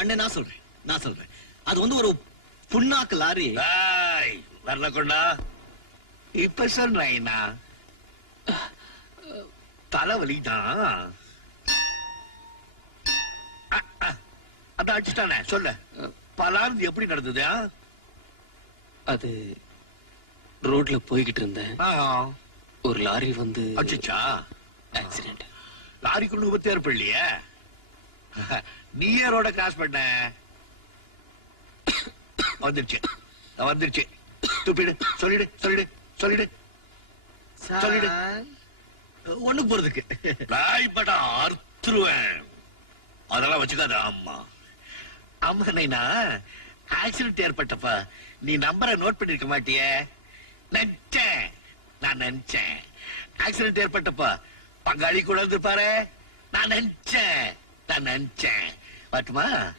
அண்ணன் நான் சொல்றேன் அது வந்து ஒரு புண்ணாக்கு லாரி. வரல கொண்டா இப்ப சொல்றேன் தலைவலிதான். அதான் அடிச்சுட்டானே சொல்லு. பலாந்து எப்படி நடந்தது? அது ரோட்ல போய்கிட்டு இருந்தேன். ஒரு லாரி வந்து அடிச்சா ஆக்சிடென்ட். லாரிக்குள்ள விபத்து ஏற்படலையே. நீயே ரோட கிராஸ் பண்ண. வந்துருச்சு துப்பிடு. சொல்லிடு சொல்லிடு சொல்லிடு சொல்லிடு. ஒண்ணு போறதுக்கு ராய்படா அறுத்துருவேன். அதெல்லாம் வச்சுக்காத. ஆமா ஆமா நைனா ஆக்சிடென்ட் ஏற்பட்டப்ப நீ நம்பரை நோட் பண்ணிருக்க மாட்டியே. நான் நினைச்சேன் ஆக்சிடென்ட் ஏற்பட்டப்ப பங்காளி கூட இருந்து பாரு. நான் நினைச்சேன் வரட்டுமா?